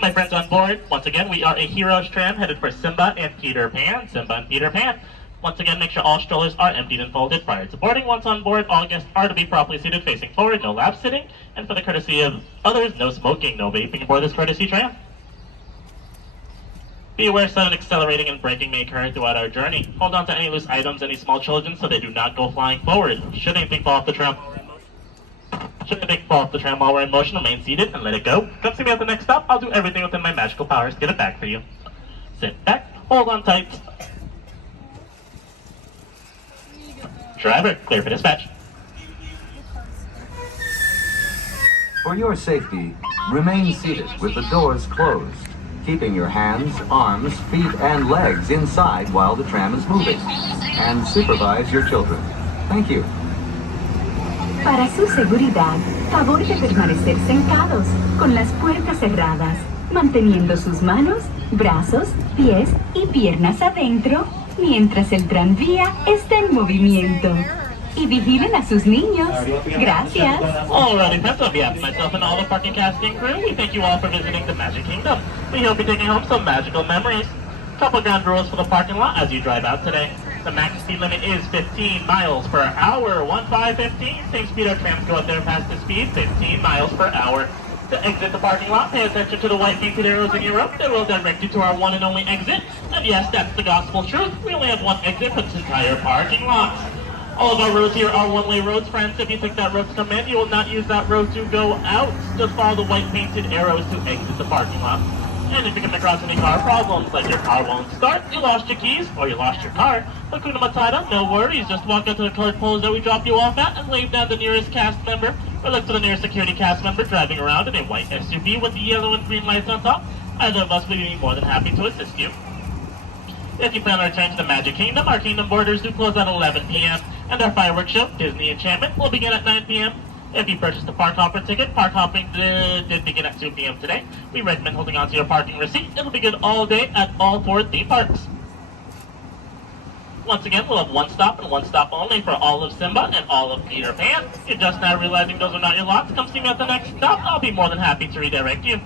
My friends on board, once again, we are a Heroes Tram headed for Simba and Peter Pan. Simba and Peter Pan. Once again, make sure all strollers are emptied and folded prior to boarding. Once on board, all guests are to be properly seated facing forward, no lap sitting. And for the courtesy of others, no smoking, no vaping aboard this courtesy tram. Be aware sudden accelerating and braking may occur throughout our journey. Hold on to any loose items, any small children, so they do not go flying forward. Should anything fall off the tram while we're in motion, remain seated and let it go. Come see me at the next stop. I'll do everything within my magical powers to get it back for you. Sit back, hold on tight. Driver, clear for dispatch. For your safety, remain seated with the doors closed, keeping your hands, arms, feet, and legs inside while the tram is moving, and supervise your children. Thank you. Para su seguridad, favor de permanecer sentados, con las puertas cerradas, manteniendo sus manos, brazos, pies y piernas adentro, mientras el tranvía está en movimiento. Y vigilen a sus niños. Gracias. Alrighty, friends, on behalf of myself and all the parking casting crew, we thank you all for visiting the Magic Kingdom. We hope you're taking home some magical memories. Couple ground rules for the parking lot as you drive out today. The max speed limit is 15 miles per hour. 1515. Same speed our trams go at their fastest speed, 15 miles per hour. To exit the parking lot, pay attention to the white painted arrows in your rope. They will direct you to our one and only exit. And yes, that's the gospel truth. We only have one exit for this entire parking lot. All of our roads here are one-way roads, friends. If you think that road to come in, you will not use that road to go out. Just follow the white painted arrows to exit the parking lot. And if you come across any car problems, like your car won't start, you lost your keys, or you lost your car, Hakuna Matata, no worries. Just walk out to the colored poles that we dropped you off at and wave down the nearest cast member, or look for the nearest security cast member driving around in a white SUV with the yellow and green lights on top. Either of us will be more than happy to assist you. If you plan on returning to the Magic Kingdom, our kingdom borders do close at 11 p.m., and our fireworks show, Disney Enchantment, will begin at 9 p.m. If you purchased a park hopper ticket, park hopping did begin at 2 p.m. today. We recommend holding onto your parking receipt. It'll be good all day at all 4 theme parks. Once again, we'll have one stop and one stop only for all of Simba and all of Peter Pan. If you're just now realizing those are not your lots, come see me at the next stop. I'll be more than happy to redirect you.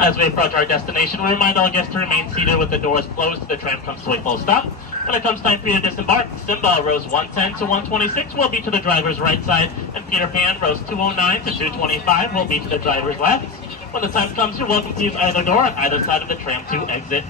As we approach our destination, we remind all guests to remain seated with the doors closed till the tram comes to a full stop. When it comes time for you to disembark, Simba rows 110 to 126 will be to the driver's right side, and Peter Pan rows 209 to 225 will be to the driver's left. When the time comes, you're welcome to use either door on either side of the tram to exit.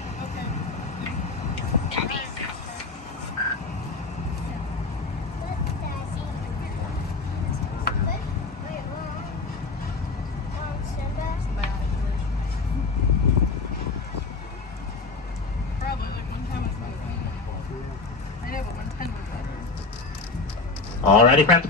Alrighty, friends.